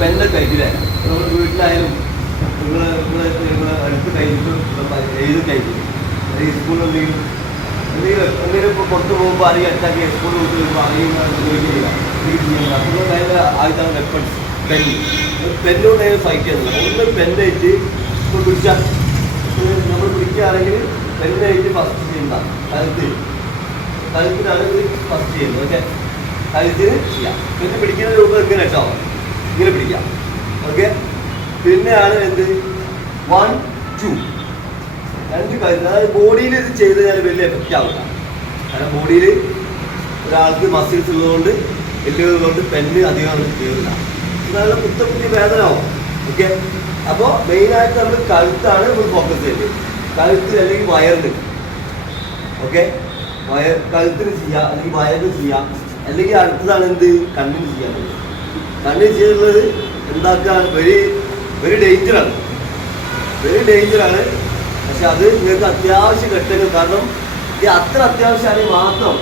പെണ്ണ് കയ്യിലെ നമ്മൾ വീട്ടിലായാലും നിങ്ങൾ നിങ്ങൾ നിങ്ങൾ അടുത്ത് കഴിഞ്ഞിട്ട് എഴുതി കഴിക്കും സ്കൂളിൽ എന്തെങ്കിലും എന്തെങ്കിലും എന്തെങ്കിലും ഇപ്പോൾ പുറത്ത് പോകുമ്പോൾ അല്ലെങ്കിൽ അറ്റാക്ക് സ്കൂളിൽ വിട്ട് വരുമ്പോൾ അല്ലെങ്കിൽ ചോദിക്കില്ല അപ്പോൾ അതിന്റെ ആദ്യത്താണ് വെപ്പൺസ് പെന്ന് അതിന് ഫൈറ്റ് ചെയ്യുന്നത് ഒന്ന് പെന്നായിട്ട് ഇപ്പോൾ പിടിച്ചാൽ നമ്മൾ പിടിക്കുകയാണെങ്കിൽ പെന്നായിട്ട് ഫസ്റ്റ് ചെയ്യുന്ന കഴുത്ത് കഴുത്തിനാണ് ഫസ്റ്റ് ചെയ്യുന്നത് ഓക്കെ? കഴുത്തിന് ചെയ്യാം. പിന്നെ പിടിക്കുന്ന രൂപം ഇങ്ങനെ കേട്ടോ. ഇങ്ങനെ പിടിക്കാം. ഓക്കെ പിന്നെയാണ് എന്ത്? വൺ ടു രണ്ട് കാര്യം അതായത് ബോഡിയിൽ ഇത് ചെയ്ത് കഴിഞ്ഞാൽ വലിയ എഫക്റ്റ് ആവില്ല. കാരണം ബോഡിയിൽ ഒരാൾക്ക് മസിൽസ് ഉള്ളതുകൊണ്ട് എല്ലുള്ളതുകൊണ്ട് പെണ്ണ് അധികം കയറില്ല നല്ല കുത്തക്കുത്തി വേദന ആവും. ഓക്കെ അപ്പോൾ മെയിനായിട്ട് നമ്മൾ കഴുത്താണ് നമ്മൾ ഫോക്കസ് ചെയ്യുന്നത് കഴുത്തിൽ അല്ലെങ്കിൽ വയറിന് ഓക്കെ വയർ കഴുത്തിന് ചെയ്യുക അല്ലെങ്കിൽ വയറിന് ചെയ്യുക അല്ലെങ്കിൽ അടുത്തതാണ് എന്ത്? കണ്ണിന് ചെയ്യാൻ കണ്ണിന് ചെയ്യുന്നത് എന്താക്കാൻ വെരി വെരി ഡേഞ്ചറാണ് വെരി ഡേഞ്ചറാണ് പക്ഷെ അത് നിങ്ങൾക്ക് അത്യാവശ്യം ഘട്ടങ്ങൾ കാരണം ഇത് അത്ര അത്യാവശ്യമാണെങ്കിൽ മാത്രം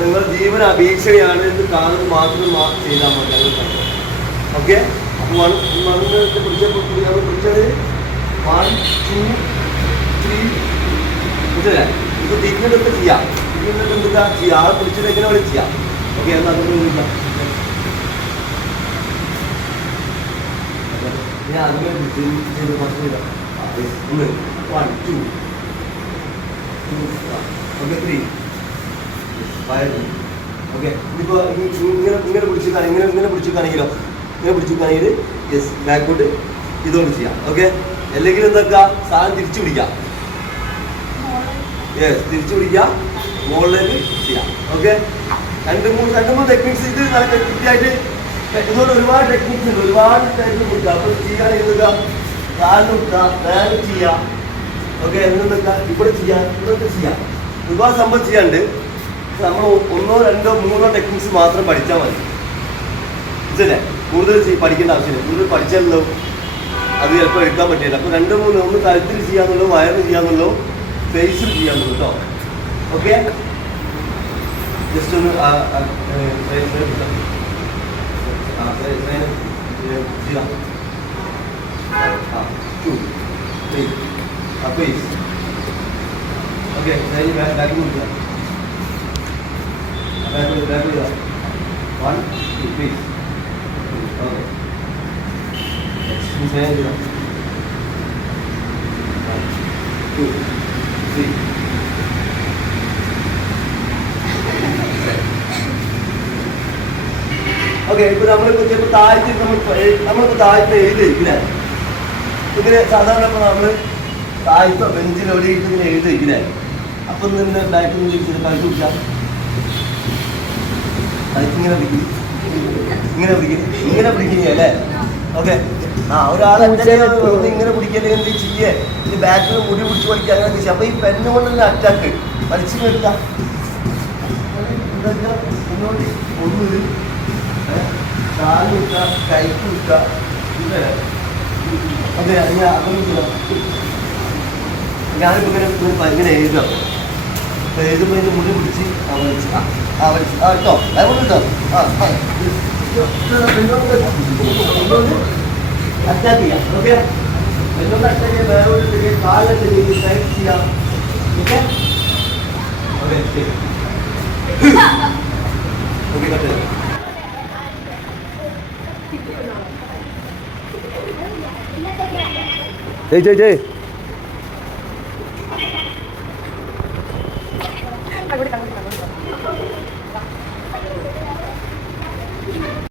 നിങ്ങൾ ജീവൻ അപേക്ഷയാണ് എന്ന് കാണുന്നത് മാത്രം ചെയ്താൽ മതി. ഓക്കെ അപ്പോൾ വൺ വൺ ടു ത്രീ ഇപ്പോൾ തിരിഞ്ഞിട്ടൊക്കെ ചെയ്യാം. തിരിഞ്ഞെടുത്ത് എന്താ? ചെയ്യാം ആ പിടിച്ചിട്ട് എങ്ങനെ വേണം ചെയ്യാം. ഓക്കെ എന്നാൽ അതൊന്നും വിളിക്കാം ഞാൻ അതിനെ ചെയ്ത് ചെയ്താൽ ഒന്ന് one two okay three fire okay ഇനിയിപ്പോൾ ഇങ്ങനെ ഇങ്ങനെ പിടിച്ചിട്ടാണ് ഇങ്ങനെ ഇങ്ങനെ പിടിച്ചിട്ടാണെങ്കിലോ ഇങ്ങനെ പിടിച്ചിട്ടാണെങ്കിൽ യെസ് ബാക്കോട്ട് ഇതുകൊണ്ട് ചെയ്യാം. ഓക്കെ അല്ലെങ്കിൽ എന്താക്കുക? സാധനം തിരിച്ചു പിടിക്കാം. യെസ് തിരിച്ചു പിടിക്കാം. മുകളിലേക്ക് ചെയ്യാം. ഓക്കെ രണ്ട് മൂന്ന് രണ്ട് മൂന്ന് ടെക്നിക്സ് ഇത് നല്ല കൃത്യമായിട്ട് ഇതുകൊണ്ട് ഒരുപാട് ടെക്നിക്സ് ഉണ്ട് ഒരുപാട് ടൈപ്പ് കൊടുക്കുക അപ്പോൾ ചെയ്യാൻ എഴുതുക കാലിന് കൊടുക്കുക നേരെ ചെയ്യാം. ഓക്കെ എന്തൊക്കെ ഇവിടെ ചെയ്യാം ഇതൊക്കെ ചെയ്യാം. ഒരുപാട് സംഭവം ചെയ്യാണ്ട് നമ്മൾ ഒന്നോ രണ്ടോ മൂന്നോ ടെക്നിക്സ് മാത്രം പഠിച്ചാൽ മതി. ഇതല്ലേ കൂടുതൽ പഠിക്കേണ്ട ആവശ്യമില്ല. കൂടുതൽ പഠിച്ചാലല്ലോ അത് ചിലപ്പോൾ എടുക്കാൻ പറ്റില്ല അപ്പോൾ രണ്ടോ മൂന്നോ ഒന്ന് കഴുത്തിൽ ചെയ്യാന്നുള്ളൂ വയറിൽ ചെയ്യാന്നുള്ളൂ ഫേസിൽ ചെയ്യാന്നുള്ളൂ കേട്ടോ ഓക്കെ ജസ്റ്റ് ഒന്ന് ആ, ആ, ഏ, ഫ്രെയിം, ഫ്രെയിം ഇട്ടാ. ആ, ഫ്രെയിം, ഫ്രെയിം, ഏ, ചെയ്യാം ആ ടു ത്രീ ആ ഫേസ് ഓക്കെ ഫ്രെയിം ബാക്ക് മുറിക്കാം ബാക്ക് ബാക്ക് ചെയ്യാം വൺ ടു ഫേസ് ഓക്കെ ഇപ്പൊ നമ്മളിപ്പോ ചിലപ്പോ താഴ്ത്തി നമ്മൾ നമ്മളിപ്പോ താഴ്ത്തി എഴുതിയിരിക്കില്ലേ ഇതിന് സാധാരണ ഇപ്പൊ നമ്മൾ താഴ്ത്തോ ബെഞ്ചിൽ എവിടെ ഇട്ട് ഇങ്ങനെ എഴുതിയിരിക്കില്ലേ അപ്പൊ നിന്ന് ബാക്കിൽ നിന്ന് കളിച്ചു പിടിക്കാം കളിച്ച് ഇങ്ങനെ പിടിക്കും. ഇങ്ങനെ പിടിക്കും. ഇങ്ങനെ പിടിക്കുക അല്ലേ? ഓക്കെ. ആ ഒരാൾ ഇങ്ങനെ പിടിക്കല്ലേ എന്ത് ചെയ്യേ? ഈ ബാക്കിൽ മുടി പിടിച്ച് പഠിക്കുക അങ്ങനെ ചെയ്യും. അപ്പൊ ഈ പെണ്ണ് കൊണ്ടുള്ള അറ്റാക്ക് വലിച്ചു എടുക്കാം ഒന്ന് കാൽ വിട്ട കൈക്ക് വിട്ട ഇല്ലേ അതെ ഞാൻ അതൊന്നും ഞാനിപ്പോൾ ഞാനിപ്പോ ഇങ്ങനെ ഇങ്ങനെ ഇങ്ങനെ എഴുതുമ്പോൾ എന്റെ മുടി പിടിച്ച് ആ വലിച്ച് ആ വലിച്ച് ആ കേട്ടോ അതുകൊണ്ട് കേട്ടോ ആ അറ്റാക്ക് ചെയ്യാം ഓക്കെ എന്നോട് അറ്റാക്ക് ചെയ്യാം വേറെ ചെറിയ രീതിയിൽ ടൈപ്പ് ചെയ്യാം Jay, Jay, Jay. Aku ditanggung.